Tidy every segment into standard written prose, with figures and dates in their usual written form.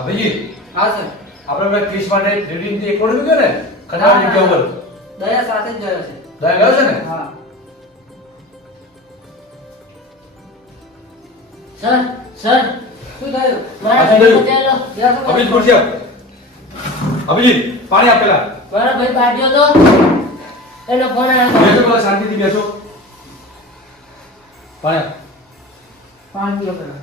અભિજી હા સર આપણે ક્રિસ માટે રીડિંગ થી એક રોડ ગયો ને ખટાવા જગ્યા ઉપર દયા સાથે જ ગયો છે. દયા ગયો છે ને? હા સર સર શું થયું? મારા શું થયું? ભાઈ બચાવી લો. અભિજી ખુરશી આપ. અભિજી પાણી આપ પેલા. મારા ભાઈ બાજ્યો તો એનો ફોન આવ્યો બેસો પેલા શાંતિથી બેસો. પાણી આપ. પાણી પીઓ પેલા.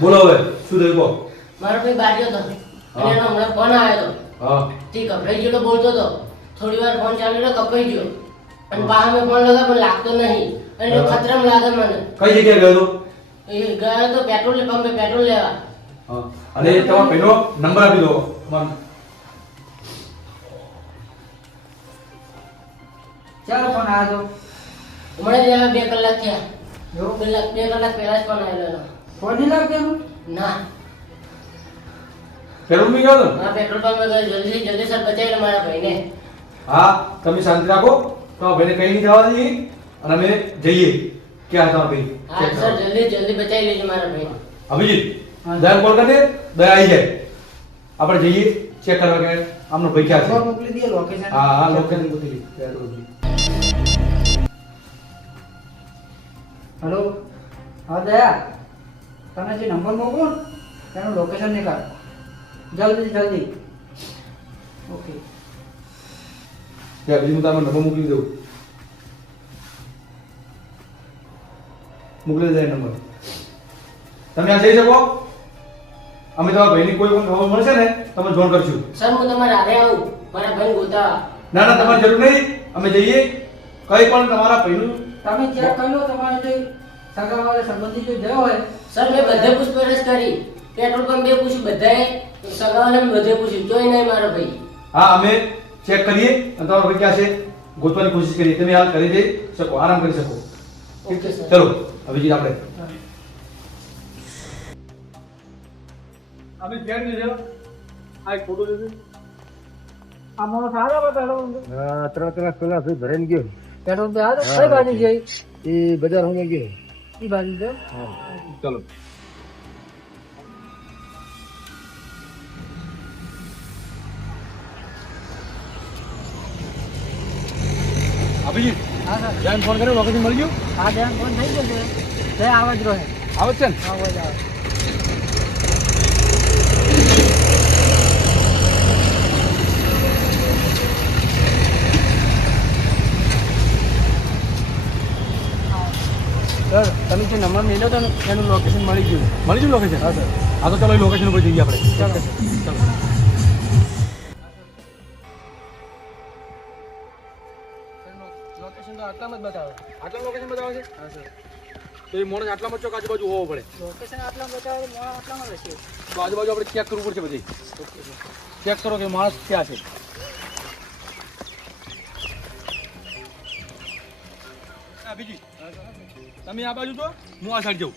બોલો હવે શું થયું કહો. મારો ભાઈ બાજ્યો તો અને એનો હમણાં ફોન આવ્યો તો હા તે કપડાઈ ગયો બોલતો તો થોડી વાર ફોન ચાલુ રહ્યો કપાઈ ગયો અને બહાર મેં ફોન લગા પણ લાગતો નહીં અને ખતરામ લાગે મને. કઈ જગ્યાએ ગયો તો? એ ગયો તો પેટ્રોલ પંપે પેટ્રોલ લેવા. હા અને તમારો પહેલો નંબર આપી દો મને. ચાલો ફોન આવ્યો હમણાં જ આવ્યા 2 કલાક થયા. તો 2 કલાક પહેલા જ ફોન આવેલો એનો. ફોન નહીં લાગતો એનો? ના પેટ્રોલ પી ગયો તો ને? હા પેટ્રોલ પંપે ગયો જલ્દી જલ્દી સર બચાવી લો મારા ભાઈને. હા તમે શાંતિ રાખો તો ભાઈને કઈ નહીં જવા દઈએ અને અમે જઈએ ક્યાં હતા ભાઈ હા સર જલ્દી જલ્દી બચાવી લેજો મારા ભાઈને. અભિજીત દયા કોલ કરી દે દયા આવી જાય આપણે જઈએ ચેક કરવા કે આમનો ભાઈ ક્યાં છે. ફોન મોકલી દે લોકેશન. હા હા લોકેશન મોકલી દે. હેલો હા દયા તને જે નંબર મોકલો ને એનું લોકેશન નીકાળ જલ્દી જલ્દી. ઓકે કે અભિજીત હું તમને નંબર મોકલી દઉં. મોકલી દે નંબર. તમે આ જઈ શકો અમે તમારા ભાઈની કોઈ પણ ખબર મળશે ને તમે જોન કરશું. સર હું તમારા હારે આવું મારા ભાઈને ગોતાવા. ના ના તમારે જરૂર નહીં અમે જઈએ કઈ પણ તમારા ભાઈનું તમે ચેક કરી લો તમારે જે સગાવાળા સંબંધી જો ગયો હોય. સર મેં બધે પૂછપરછ કરી પેટ્રોલ પંપે પૂછ્યું બધાએ સગાવાલાને બધે પૂછ્યું જોઈ નહીં મારો ભાઈ. હા અમે ચેક કરીએ અને તમારો ભાઈ ક્યાં છે ગોતવાની કોશિશ કરીએ. તમે હાલ કરી દઈ શકો આરામ કરી શકો. Okay sir. ચલો અભિજીત આપણે અમે ક્યાં નહીં રહ્યો આ એક ફોટો લેજો. આ મારો સારો પેટ્રોલ 3 કલાક પહેલા ભાઈ ભરાઈને ગયો. પેટ્રોલ પે આ કઈ બાજુ જઈ એ બજાર હોમે ગયો. ઈ બાજુ છે. ચલો અભિજીત હા સર જેમ ફોન કર્યો લોકેશન મળી ગયું. હા ધ્યાન ફોન થઈ ગયો છે. તે આવાજ રહે આવે છે ને? આવાજ આવે. સર તમે જે નંબર મેળ્યો હતો ને એનું લોકેશન મળી ગયું. મળી ગયું લોકેશન? હા સર. હા તો ચલો એ લોકેશન ઉપર જઈએ આપણે. ચાલો. ચલો લોકેશન તો આટલામાં જ બતાવે. આટલા લોકેશન બતાવે છે? હા સર. તો એ મોણસ આટલામાં ચોક આજુબાજુ હોવો પડે. લોકેશન આટલા બતાવે મોડા આટલામાં રહેશે. તો આજુબાજુ આપણે ચેક કરવું પડશે બધી. ચેક કરો કે માણસ ક્યાં છે. અભિજીત તમે આ બાજુ તો હું આ સાઈડ જાઉં.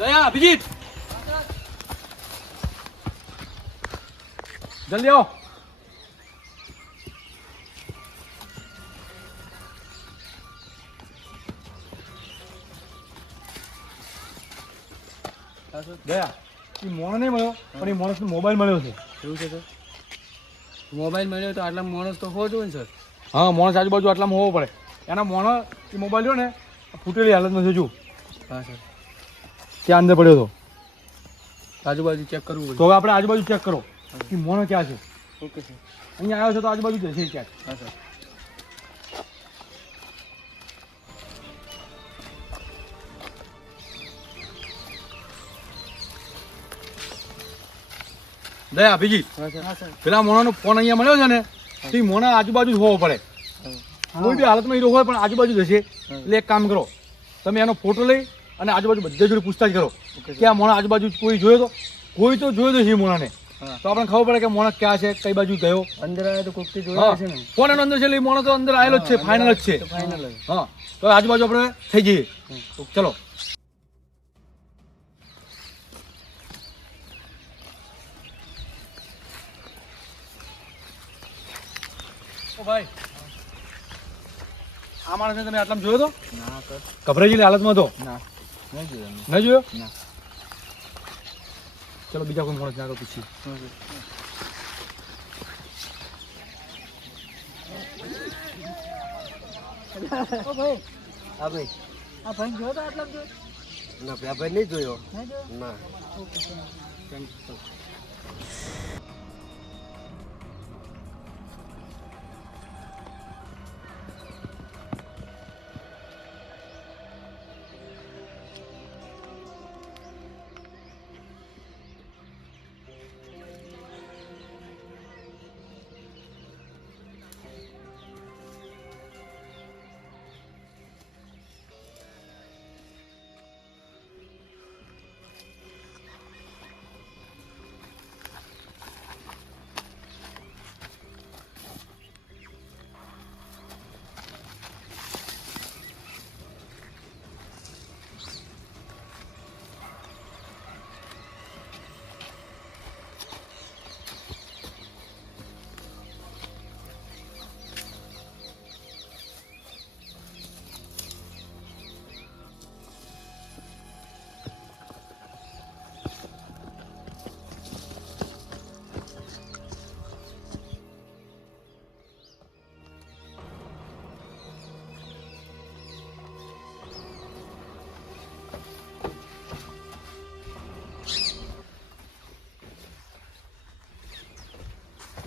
દયા અભિજીત જલ્દી આવો. ગયા એ મોણો નહીં મળ્યો પણ એ માણસનો મોબાઈલ મળ્યો છે. એવું છે સર? મોબાઈલ મળ્યો તો આટલા માણસ તો હોવો જોઈએ ને સર? હા, માણસ આજુબાજુ આટલામાં હોવો પડે. એના મોણો એ મોબાઈલ રહ્યો ને ફૂટેલી હાલતમાં છે. જો હા સર, ત્યાં અંદર પડ્યો હતો. આજુબાજુ ચેક કરવું તો પડે. હવે આપણે આજુબાજુ ચેક કરો કે મોણો ક્યાં છે. Okay sir. અહીંયા આવ્યો છે તો આજુબાજુ જ હશે ક્યાંક. હા સર. દયા અભિજીત, હા સર. પેલા મોણાનો ફોન અહીંયા મળ્યો છે ને તો એ મોણા આજુબાજુ જ હોવો પડે. કોઈ બી હાલતમાં હીરો હોય પણ આજુબાજુ જ હશે. એટલે એક કામ કરો, તમે એનો ફોટો લઈ અને આજુબાજુ બધા જોડે પૂછતાછ કરો કે આ મોણા આજુબાજુ કોઈ જોયો તો. કોઈ તો જોયો તો છે એ મોણાને. તો આપણને ખબર પડે કે મોણા ક્યાં છે, કઈ બાજુ ગયો. અંદર આવ્યા તો કોકથી હા, જોયા હશે ને? ફોન એનો અંદર છે એટલે એ મોણો તો અંદર આવેલો જ છે, ફાઇનલ જ છે. ફાઇનલ જ. હા, તો આજુબાજુ આપણે થઈ જઈએ. ચલો. ઓ ભાઈ, આ માણસને તમે આટલામાં જોયો તો? ના સર. ગભરાઈ ગયેલી હાલતમાં હતો? ના, નહીં જોયું અમે. નહીં જોયો? ના. ચલો બીજા કોઈ માણસ આગળ પૂછીએ. હા સર. ઓ ભાઈ, હા ભાઈ. આ ભાઈ જોયો તો આટલા જોયો? ના ભાઈ નહીં જોયો. નહીં જોયો? ના. Okay sir.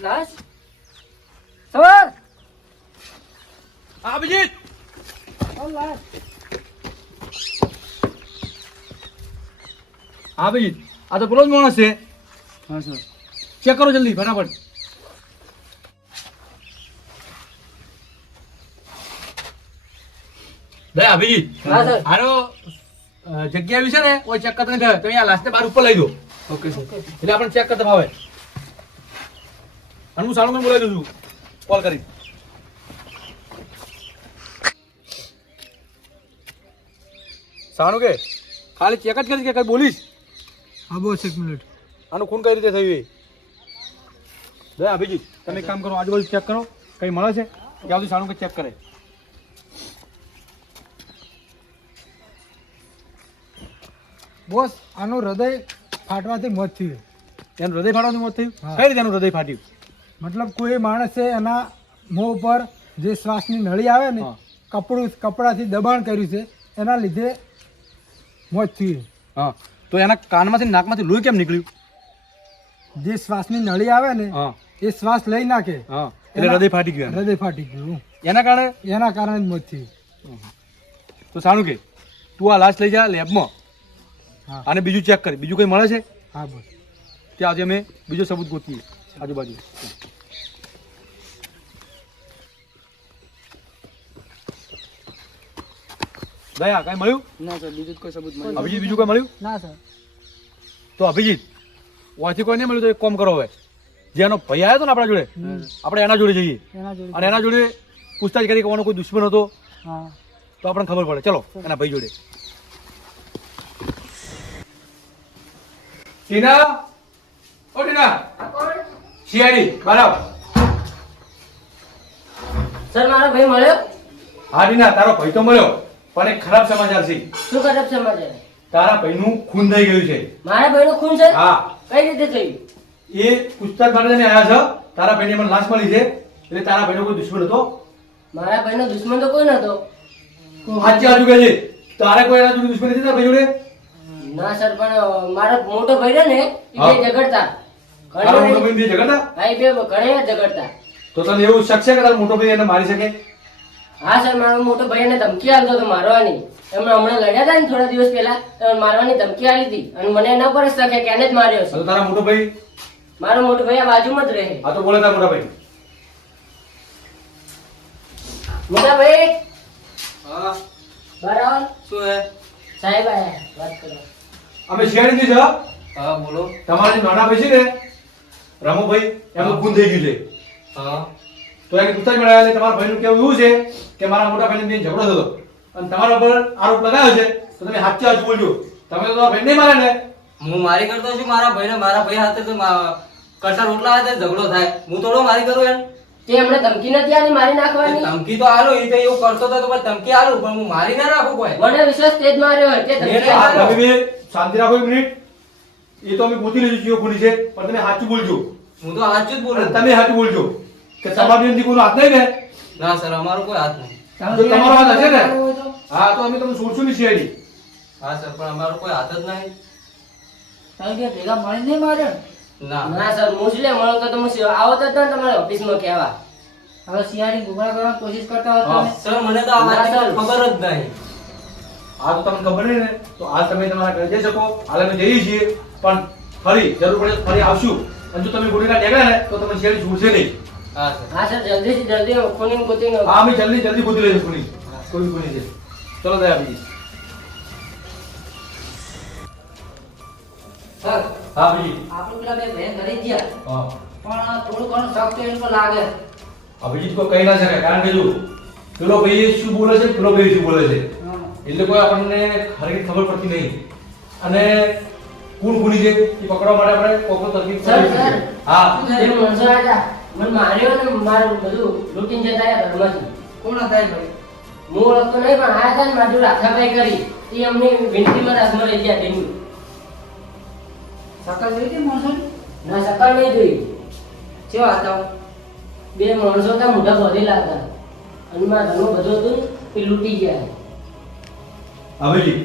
લાશ? સવાર? હા અભિજીત, ઓ લાશ? હા અભિજીત, આ તો પેલો જ માણસ છે. હા સર. ચેક કરો જલ્દી ફટાફટ. દયા અભિજીત, હા સર. આનો જગ્યા એવી છે ને કોઈ ચેક કરતા નથી. તમે આ લાસ્ટને બાર ઉપર લઈ દો ઓકે સર. એટલે આપણે ચેક કરતા ભાવે. અને હું સાણું બોલાવી દઉં છું કોલ કરી. સાણું કે ખાલી ચેક જ કરીશ કે કઈ બોલીશ? હા બોસ, એક મિનિટ. આનું ખૂન કઈ રીતે થયું એ દયા અભિજીત, તમે એક કામ કરો, આજુબાજુ ચેક કરો, કઈ મળે છે ત્યાં સુધી સાણું કે ચેક કરે. બોસ, આનું હૃદય ફાટવાથી મોત થયું. એનું હૃદય ફાટવાનું મોત થયું? હા. કઈ રીતે એનું હૃદય ફાટ્યું? મતલબ કોઈ માણસે એના મોં ઉપર જે શ્વાસની નળી આવે ને, હા. કપડાથી દબાણ કર્યું છે, એના લીધે મોત થયું. હા, તો એના કાનમાંથી નાકમાંથી લોહી કેમ નીકળ્યું? જે શ્વાસની નળી આવે ને, હા એ શ્વાસ લઈ નાખે, હા, એટલે હૃદય ફાટી ગયું એનું. હૃદય ફાટી ગયું. એના કારણે એના કારણે જ મોત થયું. તો સારું કે તું આ લાશ લઈ જા લેબમાં હા. અને બીજું ચેક કરી, બીજું કઈ મળે છે હા બોસ. ત્યાં આજે અમે બીજો સબૂત ગોતીએ આજુબાજુ. દયા કઈ મળ્યું? ના સર, બીજું જ કોઈ સબૂત મળ્યું. અભિજીત બીજું કઈ મળ્યું? ના સર. તો અભિજીત ઓથી કોઈ નહીં મળ્યું તો એક કામ કરો, હવે જે એનો ભાઈ આવ્યો હતો ને આપણા જોડે, આપણે એના જોડે જઈએ એના જોડે. અને એના જોડે પૂછતાછ કરી કે કોનો કોઈ દુશ્મન હતો હા. તો આપણને ખબર પડે. ચલો એના ભાઈ જોડે. ટીના, ઓ ટીના, સીઆઈડી બરાબર. સર મારો ભાઈ મળ્યો? હા ટીના, તારો ભાઈ તો મળ્યો પણ એક ખરાબ સમાચાર છે. શું ખરાબ સમાચાર? તારા ભાઈનું ખૂન થઈ ગયું છે. મારા ભાઈનું ખૂન છે? હા, કઈ રીતે થયું? એ પૂછતાછ માટે જઈને આવ્યા છે. તારા ભાઈને મને લાશ મળી છે, એટલે તારા ભાઈનો કોઈ દુશ્મન હતો? મારા ભાઈનો દુશ્મન તો કોઈ નતો. સાચી આજુ કહે છે. તારે કોઈ એના જોડે દુશ્મન નથી તારા ભાઈ જોડે? ના સર, પણ મારો મોટો ભાઈ રહ્યો ને એ હા. બે ઝઘડતા. તારો મોટો ભાઈ બે ઝઘડતા? હા, એ બે ઘણી વાર ઝઘડતા. તો તને એવું શક છે કે તારો મોટો ભાઈ એને મારી શકે? હા સર, મારો મોટો ભાઈ એને ધમકી આપતો હતો મારવાની. એમણે હમણાં લડ્યા હતા ને થોડા દિવસ પહેલા, તો મારવાની ધમકી આપી હતી અને મને એના પર જ શક કે એને જ માર્યો તો છે. તારા મોટો ભાઈ? મારો મોટો ભાઈ આ બાજુમાં જ રહે. આ તો બોલે તારા મોટા ભાઈ. મોટા ભાઈ હા બરાબર શું હે? સાહેબ આયા વાત કરો. અમે શિયાળીથી છે. હા બોલો. તમારા જે નાના ભાઈ છે ને રામુભાઈ, એમનું ખૂન થઈ ગયું છે. હા તો એની પૂછતાછ મળ્યા એટલે તમારા ભાઈનું કેવું એવું છે કે મારા મોટા ભાઈને બેન ઝઘડો થતો અને તમારા પર આરોપ લગાવ્યો છે, તો તમે સાચું સાચું બોલજો. તમે તો તમારા ભાઈને નહીં મારે ને? હું મારી કરતો છું મારા ભાઈને, મારા ભાઈ સાથે તો કટર રોટલા હાથે ઝઘડો થાય. હું થોડો મારી કરું એમ? તે એમણે ધમકી નથી આલી મારી નાખવાની? ધમકી તો આલો, એ તો એવું કરતો હતો તો પછી ધમકી આલું, પણ હું મારી ના રાખું કોઈ. મને વિશ્વાસ તે જ માર્યો હોય તે ધમકી હા, આલી. તમે બે શાંતિ રાખો એક મિનિટ. એ તો અમે ગોતી લઈશું કયો ખૂની છે, પણ તમે સાચું બોલજો. હું તો સાચું જ અને બોલું. તમે સાચું બોલજો કે તમારા બેનથી કોઈનો હાથ નહીં ને? ના સર, અમારો કોઈ હાથ નહીં. તો તમારો હાથ હશે ને? હોય તો હા, તો અમે તમને છોડશું નહીં શિયાળી. હા સર, પણ અમારો કોઈ હાથ જ નહીં. તમે બે ભેગા મળીને નહીં માર્યો ને? ના ના સર, મુસલે મળો તો તમે આવો તો હતા ને તમારા ઓફિસમાં કહેવા. હવે શિયાળી ગુમરાહ કરવાની કોશિશ કરતા હો હા. તમે. સર, મને તો આ વાતની ના, સર. ખબર જ નહીં. આ તો તમને ખબર નહીં ને, તો આજ તમે તમારા ઘરે જઈ શકો. હાલ અમે જઈએ છીએ, પણ ફરી જરૂર પડે તો ફરી આવશું. અને જો તમે ગુનેગાર નીકળ્યા ને તો તમે શિયાળી છૂટશે નહીં. હા સર. હા સર, જલ્દીથી જલ્દી ખૂનીને ગોતીને હા, અમે જલ્દી ગોતી લઈશું ખૂની. કોઈ ખૂની છે. ચલો દયા બીજી. સર, હા બીજી. આપણે પેલા બે બહેન ઘરે જ ગયા, હા, પણ થોડું ઘણું શક તો એની પર લાગે. અભિજીત કોઈ કહી ના શકાય, કારણ કે જો પેલો ભાઈ શું બોલે છે, પેલો ભાઈ શું બોલે છે, હા. એટલે કોઈ આપણને ખરેખર ખબર પડતી નહીં. અને કોણ ખૂની છે એ પકડવા માટે આપણે કોકો તરફી સર, સર. હા, જે માણસો આવ્યા મને માર્યો ને મારું બધું લૂંટીને જતા રહ્યા ઘરમાંથી. કોણ હતા એ ભાઈ? હું ઓળખતો નહીં, પણ આયા હતા ને મારું રાખાભાઈ કરી એ અમને વિનંતીમાં રાસમાં લઈ ગયા તેની. શકલ જોઈ હતી માણસોની? ના શકલ નહીં જોઈ. કેવા હતા? બે માણસો હતા મોઢા બોધેલા હતા અને મારા ઘરનું બધું હતું ને એ લૂંટી ગયા. અભિજીત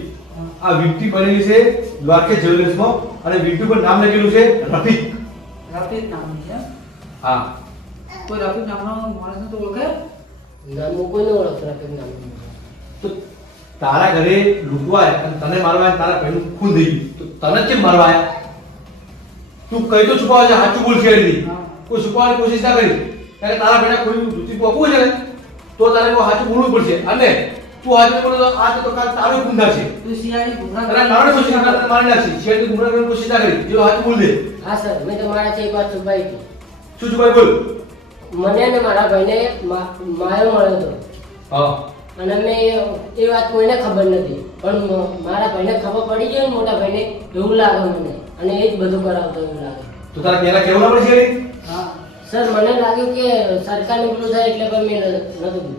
આ વિક્ટી બનેલી છે દ્વારકેશ જ્વેલર્સમાં અને વિક્ટી પર નામ લખેલું છે રફીક. રફીક નામનું છે? હા, કોઈ રફીક નામનો માણસને તો ઓળખે? નામ હું કોઈને ઓળખતો નથી નામ. તો તારા ઘરે લૂંટવા આવ્યા અને તને મારવા આવ્યા, તારા ભાઈનું ખૂન થઈ ગયું, તો તને જ કેમ મારવા આવ્યા? તું કઈ તો છુપાવે છે, સાચું બોલ છે. હા. કોઈ છુપાવવાની કોશિશ ના કરી, કારણ કે તારા ભાઈને કોઈ જુતી પોકવું છે ને તો તારે કોઈ સાચું બોલવું પડશે. અને તું સાચું બોલે તો આ તો કાલ તારું ખૂન થશે. તું શિયાળી ગુમરાહ તારા મારવાની કોશિશ ના કરે, મારી નાખશે. શેરથી ગુમરાહ કરવાની કોશિશ ના કરી, જો સાચું બોલ દે. હા સર, મેં તો મારાથી એક વાત છુપાઈ હતી. શું છુપાય બોલ? મને ને મારા ભાઈને માયો મળ્યો હતો હા, અને મેં એ વાત કોઈને ખબર નથી, પણ મારા ભાઈને ખબર પડી ગઈ ને મોટા ભાઈને, એવું લાગે મને, અને એ જ બધું કરાવતો એવું લાગે. તો તારા પહેલા કેવું ના પડશે? હા. સર, મને લાગ્યું કે સરકારનું પેલું થાય એટલે પણ મેં નતું કીધું.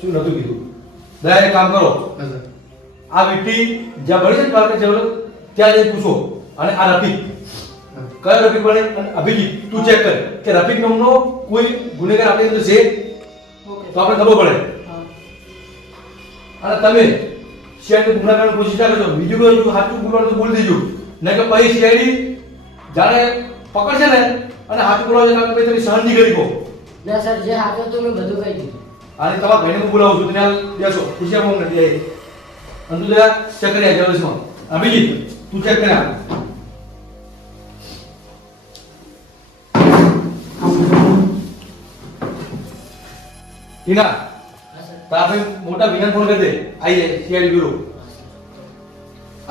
શું નતું કીધું? દયા એક કામ કરો, આ વિક્ટી જ્યાં ભણી છે ને દ્વારકા જ્વેલર્સ, ત્યાં જઈને પૂછો. અને આ રફીક કયો રફીક બને? અને અભિજીત તું ચેક કર કે રફીક નામનો કોઈ ગુનેગાર આપણી અંદર છે, ઓકે. તો આપણે ખબર પડે. હા. અને તમે શિયાળી ગુના કરવાની કોશિશ ના કરજો. બીજું કોઈ જો સાચું બોલવાનું તો બોલી દેજો, નહીં કે પછી શિયાળી જાણે પકડશે ને અને સાચું બોલવા જતા પછી તમે સહન નહીં કરી શકો. ના સર, જે હાથો હતું મેં બધું કહી દીધું. અને તમારા ભાઈને હું બોલાવું છું, તમે હાલ બેસો, ખુશિયા મોંઘ નથી આવી. અને તું જરા ચેક કરી આ જ્વેલર્સમાં. અભિજીત તું ચેક કરી આ. ટીના, હા સર. તારા ભાઈ મોટા વિનાન ફોન કરી દે, આવી જાય શિયાળી બ્યુરો.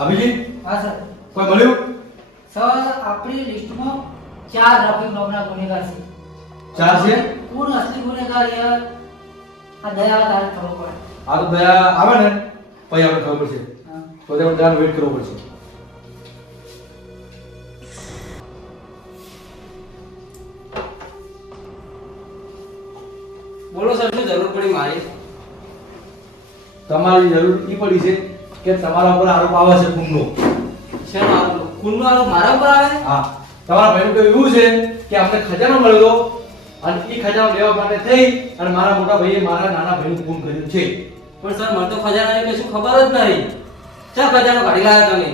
અભિજીત હા સર. કોઈ મળ્યું? સર, આપણી લિસ્ટમાં 4 રફીક નામના ગુનેગાર છે. ચાર છે? કોણ અસલી ગુનેગાર યાર? આ દયા તારે ખબર પડે. આ તો દયા આવે ને પછી આપણે ખબર પડશે. હા. તો આપણે ત્યાં વેઇટ કરવો પડશે. બોલો સર, શું જરૂર પડી મારી? તમારી જરૂર ઈ પડી છે કે તમારા ઉપર આરોપ આવે છે ખૂનનો. શેનો આરોપ? ખૂનનો આરોપ મારા ઉપર આવે? હા, તમારા ભાઈનું કહેવું એવું છે કે અમને ખજાનો મળ્યો અને એ ખજાનો લેવા માટે થઈ અને મારા મોટા ભાઈએ મારા નાના ભાઈનું ખૂન કર્યું છે. પણ સર મને તો ખજાનાની કશું ખબર જ નહીં. ચા ખજાનો કાઢી લાવ્યા તમે?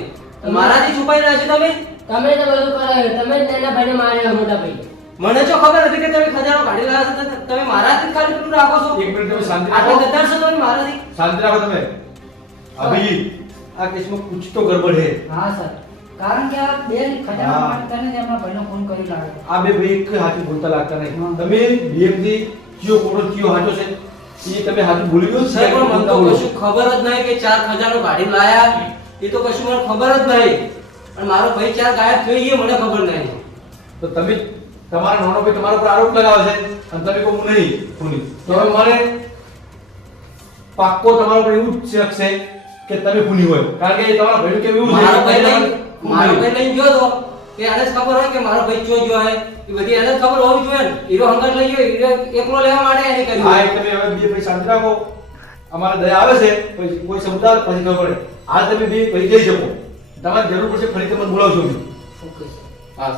મારાથી છુપાઈ રહ્યા છો તમે? તમે તો બધું કરાવ્યું, તમે જ નાના ભાઈને માર્યો મોટા ભાઈ. મને જો ખબર હતી કે તમે ખજાનો કાઢી લાવ્યા છો તો તમે મારાથી જ ખાલી પેલું રાખો છો. એક મિનિટ તમે શાંતિ આટલા રાખો. ગદ્દાર છો તમે મારાથી? શાંતિ રાખો તમે. અભિજીત, આ કેસમાં કુછ તો ગડબડ છે. હા સર, કારણ કે આ બે ખજાના હા. માટે કરીને જ એમના ભાઈનો ખૂન કરી લાવ્યો. આ બે ભાઈ એક હાથું બોલતા લાગતા નહીં. તમે બેથી કયો ખોટો કયો હાચો છે એ તમે હાથું બોલી દો. સર પણ મને તો કશું ખબર જ નહીં કે 4 ખજાનો કાઢી લાયા. એ તો કશું મને ખબર જ નહીં. અને મારો ભાઈ 4 ગાયબ થયો એ મને ખબર નહીં. તો તમે તમારા નાનો ભાઈ તમારા ઉપર આરોપ લગાવે છે અને તમે કહો હું નહીં ખૂની. તો હવે મારે પાક્કો તમારા ઉપર એવું જ શક છે કે તમે ખૂની હોય, કારણ કે એ તમારા ભાઈનું કેવું એવું છે મારો કે ભાઈ તમે લઈને મારો ભાઈ લઈને ગયો તો કે એને જ ખબર હોય કે મારો ભાઈ ક્યાં ગયો હે. એ બધી એને જ ખબર હોવી જોઈએ ને. હીરો હંગાત લઈ ગયો, હીરો એકલો લેવા માટે એને કર્યું. હા, એક તમે હવે બે ભાઈ શાંતિ રાખો. અમારે દયા આવે છે પછી કોઈ સમજાવ પછી ખબર પડે. હાલ તમે બે ભાઈ જઈ શકો. તમારે જરૂર પડશે ફરી તમને બોલાવજો હું. Okay sir. હા.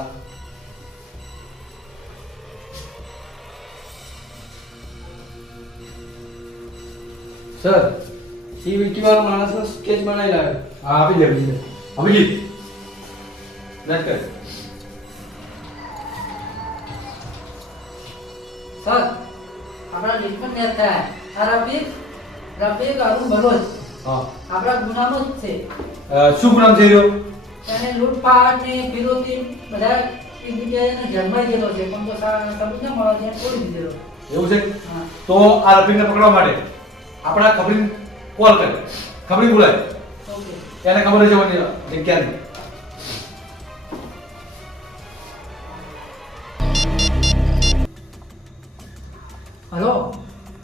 સર સી વિકીવાળા માણસનો સ્કેચ બનાવી લાવ્યો. હા, આપી દે અભિજીત. અભિજીત રાજ કર. સર, આપણા લિસ્ટમાં મેચ થયા. આ રફીક અરુણ બલોચ હા. આપણા ગુનામાં જ છે. શું નામ છે એનો? એને લૂંટફાટ ને ફિરોતી બધા એકબીજાને જન્માઈ ગયેલો છે, પણ તો સબૂત ન મળવા ત્યાં છોડી દીધેલો. એવું છે? હા. તો આ રફીકને પકડવા માટે આપણા ખબરી કોલ કરે. ખબરી બોલાય. ઓકે. એને ખબર છે મને જગ્યાની. હલો,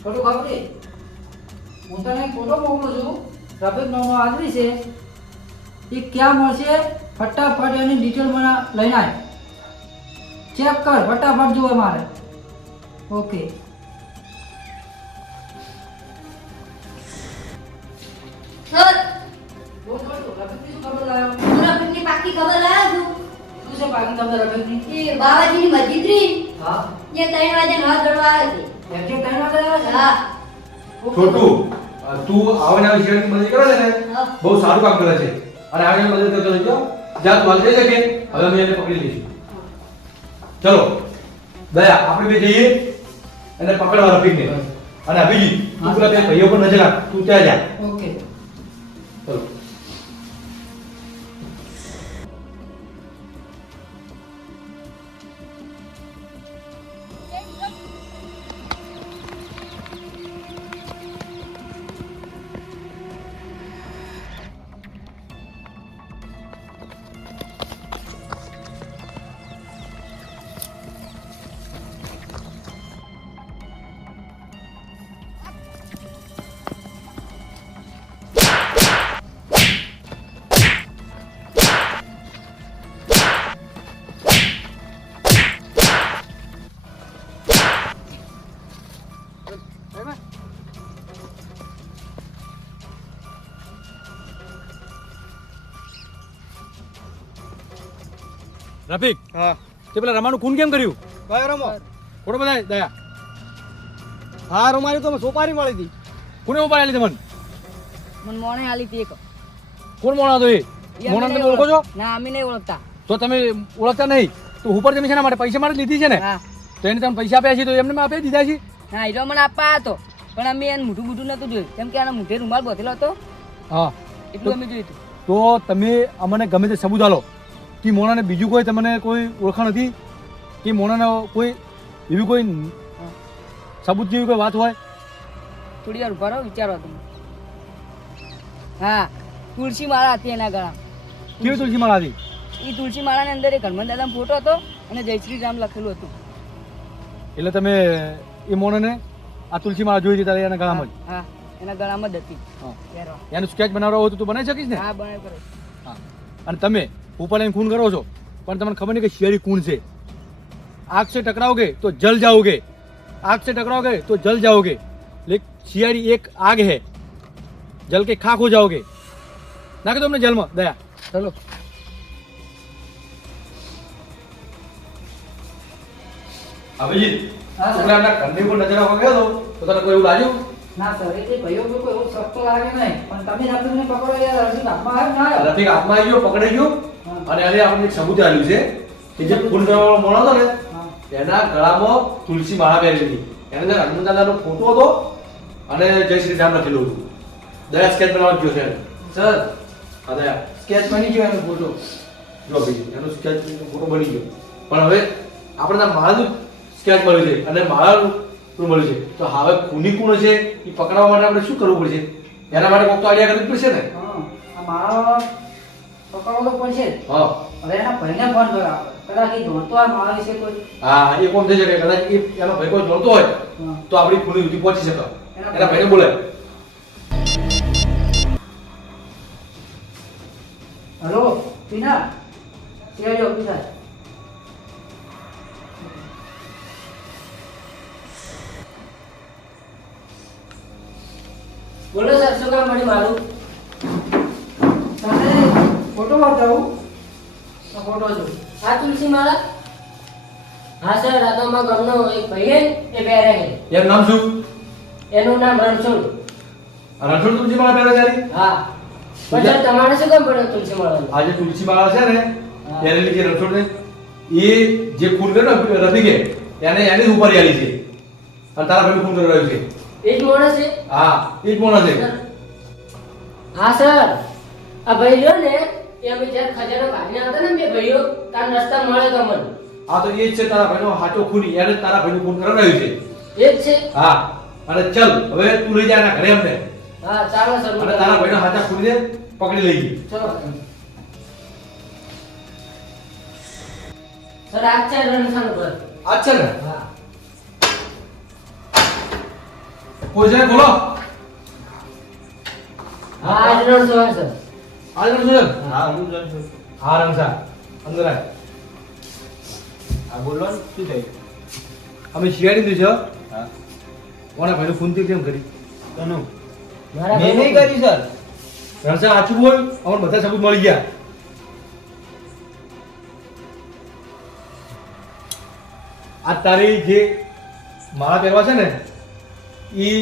ફોટો ખબરી? હું તને ફોટો મોકલું છું. રફીક નામનો આદમી છે. એ ક્યાં મળશે ફટાફટ એની ડિટેલ મને લઈને આય. ચેક કર, ફટાફટ જોવે મારે. ઓકે. સર બોલ બોલ, રફીકની શું ખબર લાવ્યો? હું રફીકની પાકી ખબર લાવ્યો છું. શું છે પાકી ખબર રફીકની? એ બાવાજીની મસ્જિદ રહી, હા. જે 3 વાગે નમાઝ પઢવા આવે છે. એક્ઝેક્ટ ટાઈમ આગળ આવે છે? હા. ઓકે. છોટું, તું આવને આવી શેરની મદદ કરે છે ને હા. બહુ સારું કામ કરે છે. અને આવને મદદ કરતો રહેજો. જ્યાં તું હાલ જઈ શકે હવે અમે એને પકડી લઈશું. ચલો દયા, આપણે બે જઈએ અને પકડવા રફીકને. અને અભિજીત, તું પેલા બે ભાઈઓ પર નજર રાખ. તું ત્યાં જા. ઓકે. ચલો. રફીક, હા તે પેલા રમાનું ખૂન કેમ કર્યું? કયો રમો? કોણ બતાય દયા? હા રમારી તો સોપારી મળી હતી. કોને ઉપાડેલી તમને? મને મોણે આલી હતી એક. કોણ મોણા હતો એ? ઈ અમે મોણા નહીં તમે ઓળખો છો? ના અમે નહીં ઓળખતા. તો તમે ઓળખતા નહીં તો ઉપર જમી શેના માટે? પૈસા માટે લીધી છે ને? હા તો એને તમે પૈસા આપ્યા છે તો એમને આપી દીધા છે. ના હીરો મને આપવા હતો પણ અમે એને મોઢું મોઢું નતું જોયું કેમ કે આના મોઢે રૂમાલ બોધેલો હતો હા, એટલું અમે જોયું હતું. તો તમે અમને ગમે તે સબૂત આલો કે મોણાને બીજું કોઈ તમને કોઈ ઓળખાણ હતી કે મોણાને કોઈ એવી કોઈ સબૂત જેવી કોઈ વાત હોય? થોડી વાર ઉભા રહો વિચારો તમે. હા તુલસી માળા હતી એના ગળા. કેવી તુલસી માળા હતી? એ તુલસી માળાની અંદર એક હનુમાન દાદાનો ફોટો હતો અને જય શ્રી રામ લખેલું હતું. એટલે તમે એ મોણાને આ તુલસી માળા જોઈ હતી ત્યારે એના ગળામાં જ? હા એના ગળામાં જ હતી. હા. પહેરવા. એનું સ્કેચ બનાવવા હોય તો તું બનાવી શકીશ ને? હા બનાવી કરો. હા. અને તમે ઉપર લઈને ખૂન કરો છો પણ તમને ખબર નહીં કે શિયાળી ખૂન છે. આગ से टकराओगे तो जल जाओगे, आग से टकराओगे तो जल जाओगे. लेकिन शियारी एक आग है, जल के खाक हो जाओगे. નાખી દો અમને જેલમાં દયા. ચલો અભિજીત હા, સર. છોકરાના ઘરની ઉપર નજર રાખવા ગયો તો તને કોઈ એવું લાગ્યું? ના સર એટલે ભાઈઓ કોઈ એવું શક તો લાગે નહીં પણ તમે રફીકને પકડો યાર રફીક હાથમાં આવ્યો ના આવ્યો રફીક હાથમાં આવી ગયો, પકડાઈ ગયો હા. અને એને આપણને એક સબૂત આપ્યું છે કે જે ખૂન કરવાવાળો મોણો હતો ને હા. એના ગળામાં તુલસી માળા પહેરેલી હતી. એની અંદર હનુમાન દાદાનો ફોટો હતો અને જય શ્રી રામ લખેલું હતું. દયા સ્કેચ બનાવવા ગયો છે એને. સર હા દયા સ્કેચ બની ગયો એનો ફોટો. જો ભાઈ એનો સ્કેચ ફોટો બની ગયો. પણ હવે આપણે આ માળાનું સ્કેચ મળ્યું છે અને માળાનું શું મળ્યું છે તો હવે ખૂની કોણ છે એ પકડવા માટે આપણે શું કરવું પડશે? એના માટે કોઈક તો આઈડિયા કરવી પડશે ને. હા આ મારો પકડવો તો પડશે જ. હા હવે એના ભાઈને ફોન કરાવો કદાચ એ જોતો આ મારા વિશે કોઈ હા એ કોણ થઈ શકે કદાચ એ એનો ભાઈ કોઈ જોડતો હોય હા. તો આપણી ખૂની સુધી પહોંચી શકે. એના એના ભાઈને બોલાય. હેલો પીના ક્યાં જો પીના બોલો સર શું કામ પડ્યું મારું? તમને ફોટો બતાવું આ ફોટો જો આ તુલસી માળા? હા સર આ તો અમારા ગામનો એક ભાઈ હે એ પહેરે છે. એનું નામ શું? એનું નામ રણછોડ. રણછોડ તુલસી માળા પહેરે છે યારી? હા પણ સર તમારે શું કામ પડ્યું તુલસી માળાનું? આ જે તુલસી માળા છે ને હા. એને લીધે રણછોડ ને એ જે ખૂન કર્યો ને રફીકે એને એની ઉપર આલી છે અને તારા ભાઈને ખૂન કરાવ્યું છે. એ જ માણસ છે? હા એ જ માણસ છે. હા સર આ ભાઈ રહ્યો ને એ અમે જ્યારે ખજાનો કાઢીને આવતા ને બે ભાઈઓ તાર રસ્તા મળે તો મને આ તો એ જ છે તારા ભાઈનો હાચો ખૂની એને જ તારા ભાઈનું ખૂન કરાવ્યું છે. એ જ છે. હા અને ચલ હવે તું લઈ જા એના ઘરે અમને હા ચાલો સર અને તારા ભાઈનો હાચા ખૂનીને પકડી લઈ જઈએ. ચલો સર આ છે રણછોડનું ઘર. આ જ છે ને હા કોઈ છે બોલો. હા આ જ રણછોડ સર. આ જ રણછોડ? હા હું જાણું છું. હા રણછા અંદર આય. હા બોલો ને શું થયું? અમે શિયાળી દીધું છે. હા કોના ભાઈનું ખૂન તે કેમ કરી? તનું મારા મેં નહીં ભાઈનું- કર્યું સર. રણછા સાચું બોલ. અમને બધા સબૂત મળી ગયા. આ તારી જે માળા પહેરવા છે ને ઈ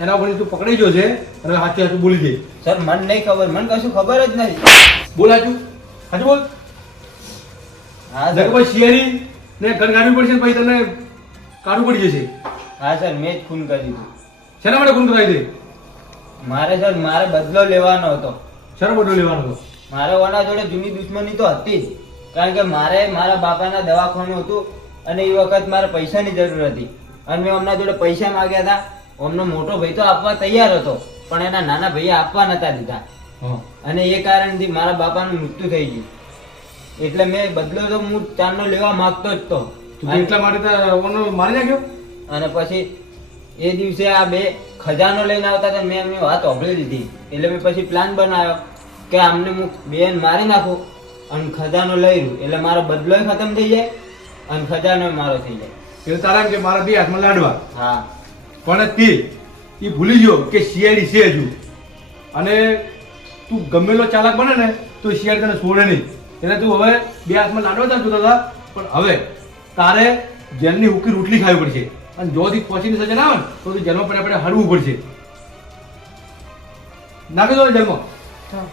એના ઉપર તું પકડાઈ ગયો છે અને સાચું સાચું બોલી દે. સર મને નહીં ખબર, મને કશું ખબર જ નહીં. બોલ સાચું સાચું બોલ. હા નકર સર. પછી શિયાળી ને ઘર કાઢવી પડશે ને પછી તને કાઢવું પડી જશે. હા સર મેં જ ખૂન કરી દીધું. શેના માટે ખૂન કરાવી દે? મારે સર મારે બદલો લેવાનો હતો. શેનો બદલો લેવાનો હતો? મારે ઓના જોડે જૂની દુશ્મની તો હતી જ, કારણ કે મારે મારા બાપાના દવાખાનું હતું અને એ વખત મારે પૈસાની જરૂર હતી અને મેં એમના જોડે પૈસા માંગ્યા હતા. એમનો મોટો ભાઈ તો આપવા તૈયાર હતો પણ એના નાના ભાઈએ આપવા નતા દીધા હા અને એ કારણથી મારા બાપાનું મૃત્યુ થઈ ગયું. એટલે મેં બદલો તો હું ચાંદનો લેવા માંગતો જ તો. તું તો એટલા માટે તો ઓનો મારી નાખ્યો? અને પછી એ દિવસે આ બે ખજાનો લઈને આવતા હતા, મેં એમની વાત સાંભળી લીધી એટલે મેં પછી પ્લાન બનાવ્યો કે આમને હું બેન મારી નાખું અને ખજાનો લઈ રહ્યું એટલે મારો બદલોય ખતમ થઈ જાય અને ખજાનો મારો થઈ જાય. એટલે તારા એમ કે મારા બે હાથમાં લાડવા. હા પણ તે એ ભૂલી ગયો કે શિયાળી છે હજુ અને તું ગમેલો ચાલાક બને ને તો શિયાળી તને છોડે નહીં. એટલે તું હવે બે હાથમાં લાડવા ચાલતો હતા પણ હવે તારે જેલની હુકી રોટલી ખાવી પડશે અને જોથી પહોંચીની સજા ના આવે ને તો તું જેલમાં પડે હળવું પડશે. નાખી દો ને જેલમાં. ચાલો